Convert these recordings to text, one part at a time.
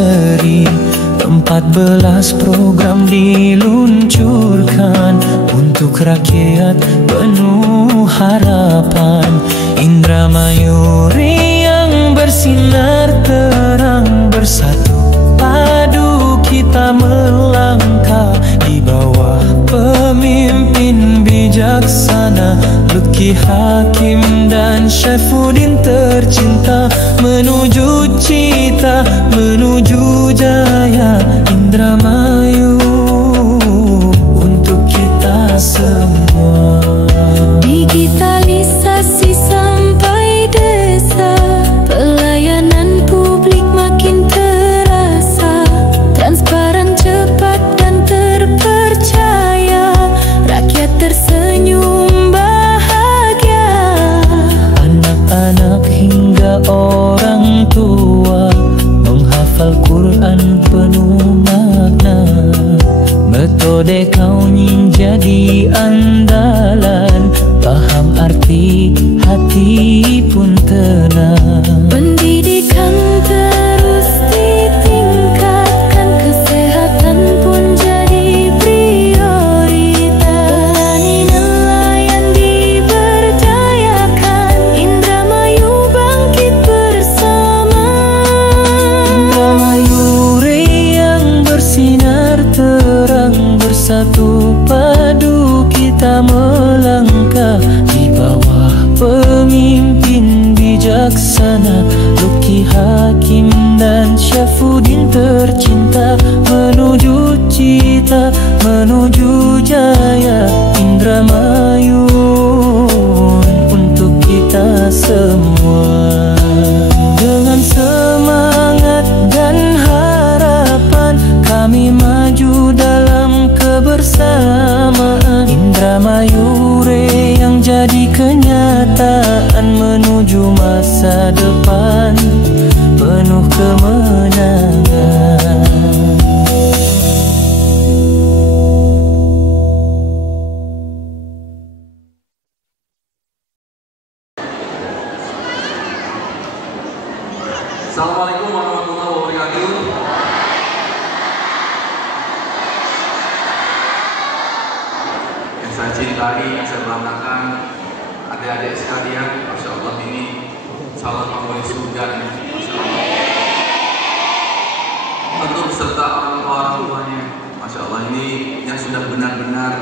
seri 14 program diluncurkan untuk rakyat penuh harapan. Indramayuri yang bersinar terang, bersatu padu kita melangkah di bawah pemimpin bijaksana Luki Hakim dan Syaifuddin tercinta, menuju cita, menuju jaya Indramayu untuk kita semua. Digitalisasi sampai desa, pelayanan publik makin terasa, transparan, cepat dan terpercaya, rakyat tersenyum bahagia. Anak-anak hingga orang tua menghafal Quran penuh makna, metode kauning jadi andalan, paham arti hati pun tenang. Pendidikan terus ditingkatkan, kesehatan pun jadi prioritas, petani nelayan diberdayakan, Indramayu bangkit bersama. Indramayuri yang bersinar terang, bersatu padu kita melangkah di bawah pemimpin bijaksana Luki Hakim dan Syaifuddin tercinta, menuju cita, menuju jaya Indramayu untuk kita semua. Dengan semangat dan harapan kami maju dalam kebersamaan, Indramayuri yang jadi kenyataan, menuju masa depan penuh kemenangan. Assalamualaikum warahmatullahi wabarakatuh. Yang saya cintai, yang saya banggakan, adik-adik sekalian, Masya Allah, ini calon penghuni surga ini, Masya Allah. Tentu beserta orang tuanya, Masya Allah, ini yang sudah benar-benar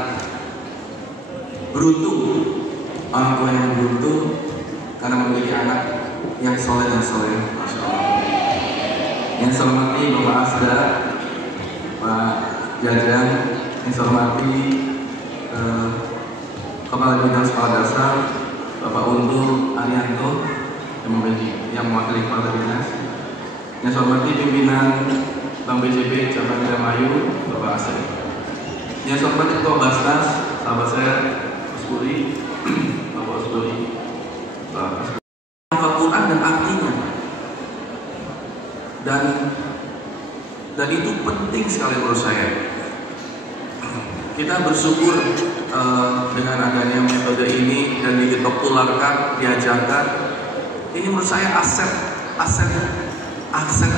beruntung, orang tua yang beruntung karena memiliki anak yang soleh dan soleh, Masya Allah. Yang saya hormati Bapak Asda, Pak Jajang, yang saya hormati Kepala Bidang Sekolah Dasar Bapak Untung Arianto yang mewakili Kepala Dinas, yang saya hormati pimpinan Bank BJB Cabang Indramayu Bapak Asri, yang saya hormati Ketua Basnas sahabat saya Usburi, Bapak Usburi, Bapak Al-Quran dan artinya, dan itu penting sekali menurut saya. Kita bersyukur dengan adanya metode ini dan dipopularkan, diajarkan. Ini menurut saya aset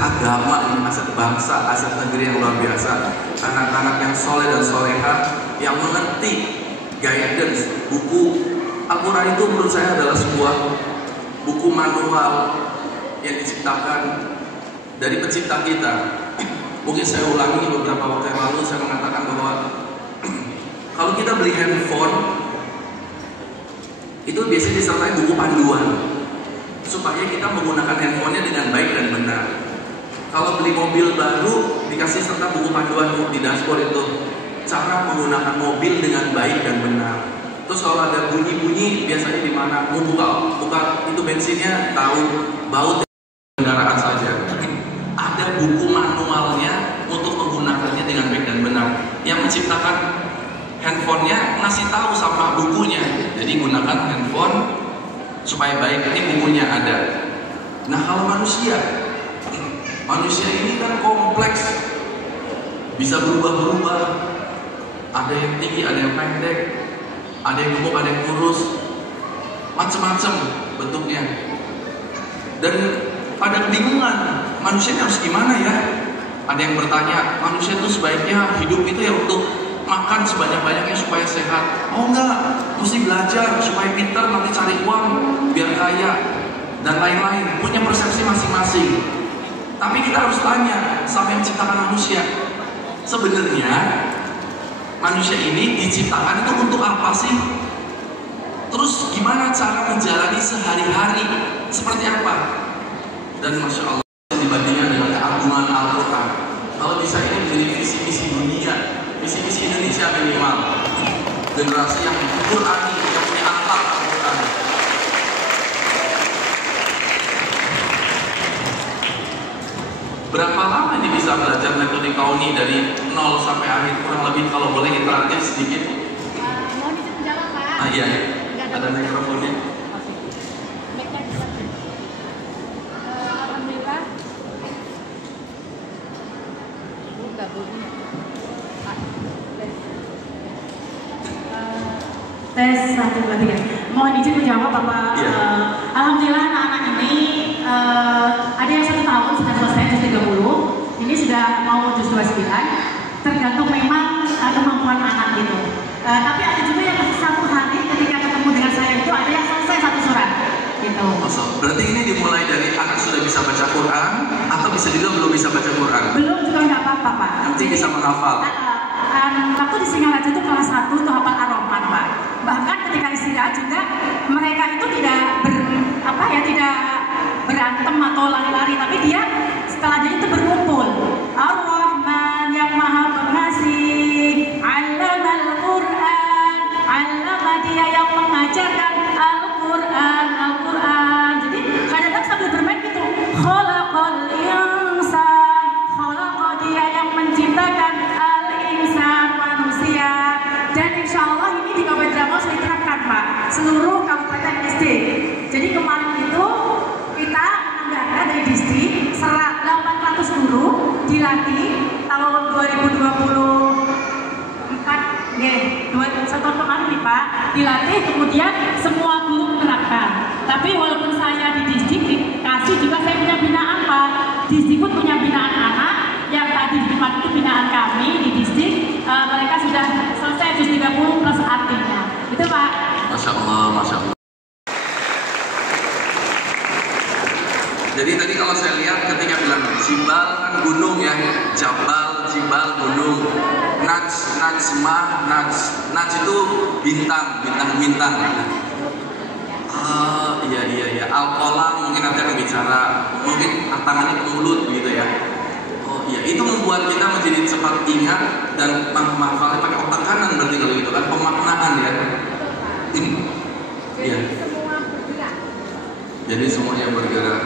agama, ini aset bangsa, aset negeri yang luar biasa. Anak-anak yang soleh dan soleha, yang mengerti guidance buku Al-Quran itu menurut saya adalah sebuah buku manual yang diciptakan dari pencipta kita. Mungkin saya ulangi, beberapa waktu yang lalu saya mengatakan bahwa kalau kita beli handphone itu biasanya disertai buku panduan supaya kita menggunakan handphonenya dengan baik dan benar. Kalau beli mobil baru dikasih serta buku panduan di dashboard itu cara menggunakan mobil dengan baik dan benar. Terus kalau ada bunyi-bunyi biasanya di mana mau buka itu bensinnya, tahu baut kendaraan saja. Ada buku manualnya untuk menggunakannya dengan baik dan benar. Yang menciptakan handphonenya ngasih tahu sama bukunya. Jadi gunakan handphone supaya baik, ini bukunya ada. Nah kalau manusia ini kan kompleks, bisa berubah-berubah. Ada yang tinggi, ada yang pendek, ada yang gemuk, ada yang kurus, macam-macam bentuknya. Dan pada kebingungan, manusia ini harus gimana ya? Ada yang bertanya, manusia itu sebaiknya hidup itu ya untuk makan sebanyak-banyaknya supaya sehat. Oh enggak, mesti belajar supaya pintar, nanti cari uang biar kaya dan lain-lain. Punya persepsi masing-masing. Tapi kita harus tanya sama yang menciptakan manusia, sebenarnya manusia ini diciptakan itu untuk apa sih? Terus gimana cara menjalani sehari-hari seperti apa? Dan Masya Allah, dibandingkan dengan keagungan Al-Quran, kalau bisa ini menjadi visi-visi dunia, visi-visi Indonesia minimal, generasi yang Qurani, yang punya akhlak Al-Quran. Berapa lama ini bisa belajar metode kauni dari 0 sampai akhir, kurang lebih kalau boleh interaktif sedikit? Mohon izin menjawab, Pak. Iya, ada mikrofonnya. Alhamdulillah. Tes 1, 2, 3. Mohon izin menjawab, Bapak. Alhamdulillah anak-anak ini ada yang 1 tahun sudah selesai juz 30, ini sudah mau juz 29. Tergantung memang kemampuan anak gitu. Tapi ada juga yang 1 hari ketika ketemu dengan saya itu ada yang selesai 1 surat gitu. Berarti ini dimulai dari anak sudah bisa baca Quran atau bisa juga belum bisa baca Quran? Belum juga nggak apa-apa, Pak. Yang penting bisa menghafal. Waktu di Singaraja itu kelas 1 tuh hafal Ar-Rahman, Pak. Bahkan ketika istirahat juga mereka itu tidak tidak berantem atau lari-lari, tapi dia setelah itu berkumpul. Ar-Rahman yang Maha Pengasih, Allamal Quran, Allama dia yang mengajarkan Al-Quran. Jadi kadang-kadang sambil bermain gitu. Khalaqal insan, khalaqa dia yang menciptakan al-insan, manusia. Dan insya Allah ini di Kabupaten Drama sudah diterapkan, Pak, seluruh kabupaten SD. Jadi kemarin itu kita menganggarkan dari distrik 800 guru dilatih tahun 2024 setahun kemarin nih, Pak, dilatih, kemudian semua guru menerapkan. Tapi walaupun saya di distrik dikasih juga saya punya binaan, Pak. Distrik punya binaan anak, yang tadi di depan itu binaan kami di distrik. Mereka sudah selesai juz 30 plus artinya. Itu, Pak. Masya Allah, Masya Allah. Jadi tadi kalau saya lihat ketika bilang Jibal kan gunung ya, Jabal, Jibal gunung, Najmah, Naj itu bintang. Iya. Al-Qalam mungkin nanti akan bicara, mungkin tangannya ke mulut gitu ya. Oh iya, itu membuat kita menjadi cepat ingat dan menghafalnya pakai otak kanan, berarti kalau gitu kan pemaknaan ya. Iya. Jadi semuanya bergerak.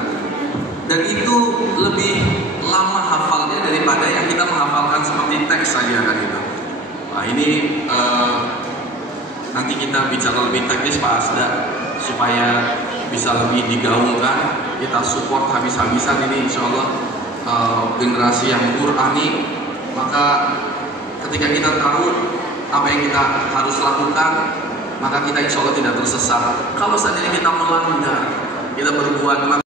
Dan itu lebih lama hafalnya daripada yang kita menghafalkan seperti teks saja kan gitu. Nah ini nanti kita bicara lebih teknis Pak Asda supaya bisa lebih digaungkan. Kita support habis-habisan ini insya Allah generasi yang Qurani. Maka ketika kita tahu apa yang kita harus lakukan, maka kita insya Allah tidak tersesat. Kalau seandainya kita melanggar, kita berbuat